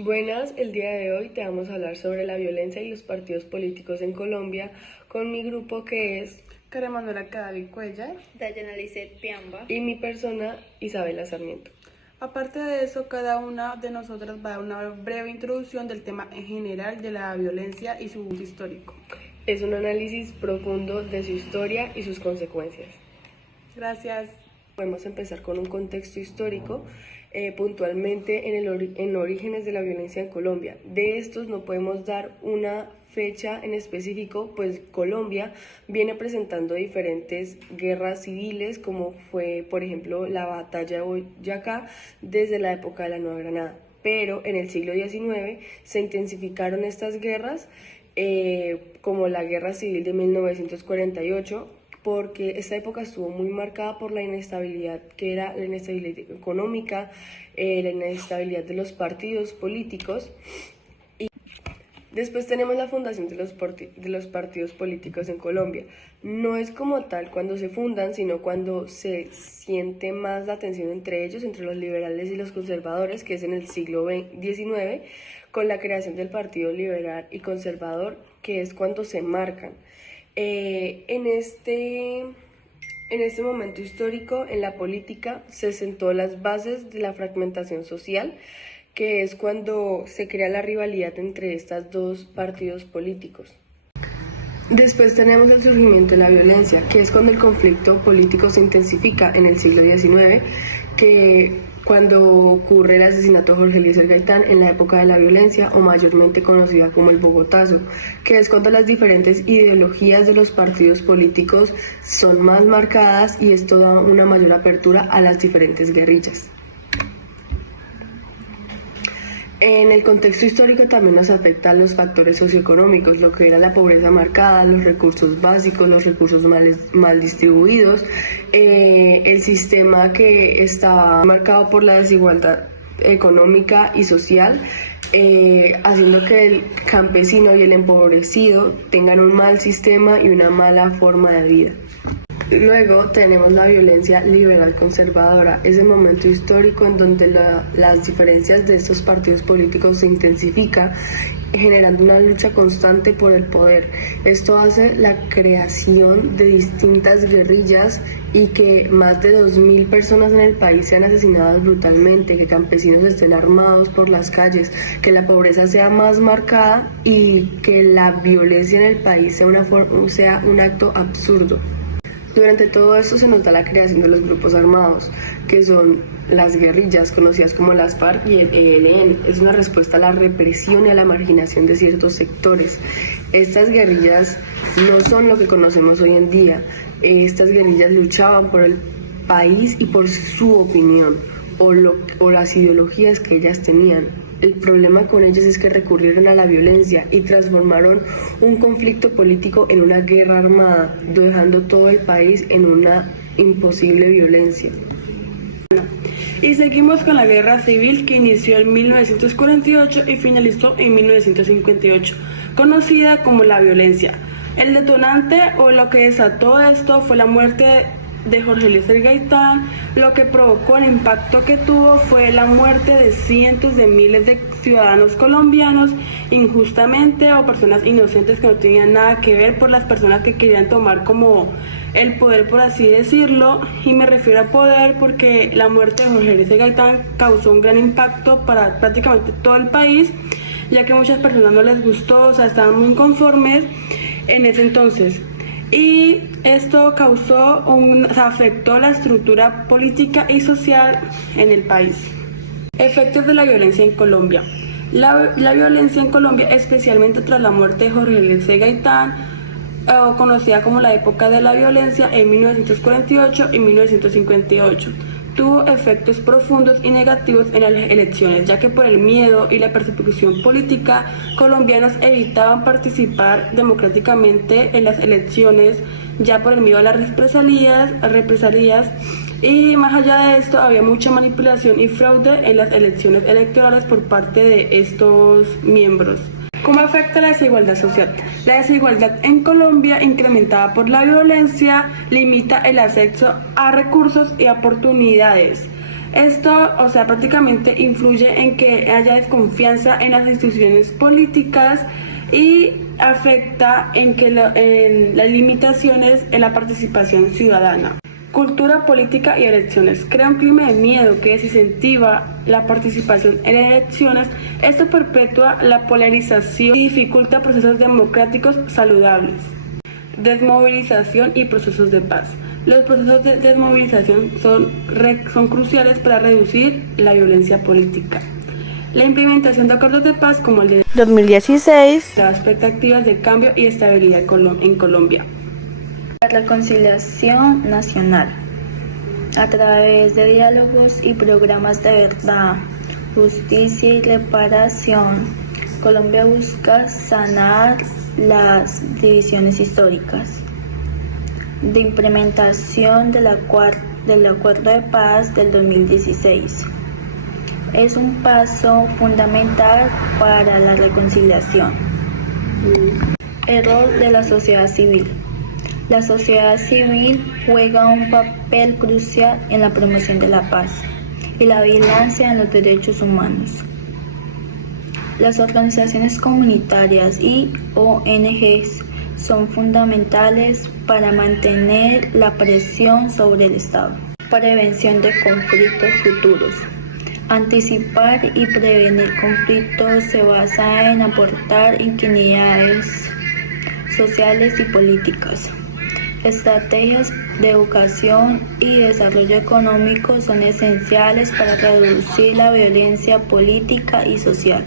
Buenas, el día de hoy te vamos a hablar sobre la violencia y los partidos políticos en Colombia con mi grupo que es Karen Manuela Cadavid Cuellar. Dayana Lisset Piamba. y mi persona Isabela Sarmiento. Aparte de eso, cada una de nosotras va a dar una breve introducción del tema en general de la violencia y su uso histórico. Es un análisis profundo de su historia y sus consecuencias. Gracias. Podemos empezar con un contexto histórico, puntualmente en orígenes de la violencia en Colombia. De estos no podemos dar una fecha en específico, pues Colombia viene presentando diferentes guerras civiles, como fue, por ejemplo, la batalla de Boyacá desde la época de la Nueva Granada. Pero en el siglo XIX se intensificaron estas guerras, como la Guerra Civil de 1948, porque esta época estuvo muy marcada por la inestabilidad, que era la inestabilidad económica, la inestabilidad de los partidos políticos. Y después tenemos la fundación de los partidos políticos en Colombia. No es como tal cuando se fundan, sino cuando se siente más la tensión entre ellos, entre los liberales y los conservadores, que es en el siglo XIX, con la creación del Partido Liberal y Conservador, que es cuando se marcan. En este momento histórico, en la política, se sentó las bases de la fragmentación social, que es cuando se crea la rivalidad entre estos dos partidos políticos. Después tenemos el surgimiento de la violencia, que es cuando el conflicto político se intensifica en el siglo XIX, que cuando ocurre el asesinato de Jorge Eliezer Gaitán en la época de la violencia, o mayormente conocida como el Bogotazo, que es cuando las diferentes ideologías de los partidos políticos son más marcadas y esto da una mayor apertura a las diferentes guerrillas. En el contexto histórico también nos afectan los factores socioeconómicos, lo que era la pobreza marcada, los recursos básicos, los recursos mal distribuidos, el sistema que estaba marcado por la desigualdad económica y social, haciendo que el campesino y el empobrecido tengan un mal sistema y una mala forma de vida. Luego tenemos la violencia liberal conservadora. Es el momento histórico en donde las diferencias de estos partidos políticos se intensifican, generando una lucha constante por el poder. Esto hace la creación de distintas guerrillas y que más de 2.000 personas en el país sean asesinadas brutalmente, que campesinos estén armados por las calles, que la pobreza sea más marcada y que la violencia en el país sea un acto absurdo. Durante todo esto se nota la creación de los grupos armados, que son las guerrillas conocidas como las FARC y el ELN. Es una respuesta a la represión y a la marginación de ciertos sectores. Estas guerrillas no son lo que conocemos hoy en día. Estas guerrillas luchaban por el país y por su opinión o las ideologías que ellas tenían. El problema con ellos es que recurrieron a la violencia y transformaron un conflicto político en una guerra armada, dejando todo el país en una imposible violencia. Y seguimos con la guerra civil que inició en 1948 y finalizó en 1958, conocida como la violencia. El detonante o lo que desató esto fue la muerte de Jorge Eliezer Gaitán. Lo que provocó el impacto que tuvo fue la muerte de cientos de miles de ciudadanos colombianos injustamente, o personas inocentes que no tenían nada que ver, por las personas que querían tomar como el poder, por así decirlo. Y me refiero a poder porque la muerte de Jorge Eliezer Gaitán causó un gran impacto para prácticamente todo el país, ya que muchas personas no les gustó, o sea, estaban muy inconformes en ese entonces. Y esto afectó la estructura política y social en el país. Efectos de la violencia en Colombia. La violencia en Colombia, especialmente tras la muerte de Jorge Eliezer Gaitán, conocida como la época de la violencia, en 1948 y 1958. Tuvo efectos profundos y negativos en las elecciones, ya que por el miedo y la persecución política, colombianos evitaban participar democráticamente en las elecciones, ya por el miedo a las represalias, y más allá de esto había mucha manipulación y fraude en las elecciones electorales por parte de estos miembros. ¿Cómo afecta la desigualdad social? La desigualdad en Colombia, incrementada por la violencia, limita el acceso a recursos y oportunidades. Esto, o sea, prácticamente influye en que haya desconfianza en las instituciones políticas y afecta en las limitaciones en la participación ciudadana. Cultura política y elecciones. Crea un clima de miedo que desincentiva la participación en elecciones. Esto perpetúa la polarización y dificulta procesos democráticos saludables. Desmovilización y procesos de paz. Los procesos de desmovilización son cruciales para reducir la violencia política. La implementación de acuerdos de paz como el de 2016, las expectativas de cambio y estabilidad en Colombia. La reconciliación nacional. A través de diálogos y programas de verdad, justicia y reparación, Colombia busca sanar las divisiones históricas. De implementación del acuerdo de paz del 2016. Es un paso fundamental para la reconciliación. El rol de la sociedad civil. La sociedad civil juega un papel crucial en la promoción de la paz y la vigilancia en los derechos humanos. Las organizaciones comunitarias y ONGs son fundamentales para mantener la presión sobre el Estado. Prevención de conflictos futuros. Anticipar y prevenir conflictos se basa en aportar inquietudes sociales y políticas. Estrategias de educación y desarrollo económico son esenciales para reducir la violencia política y social.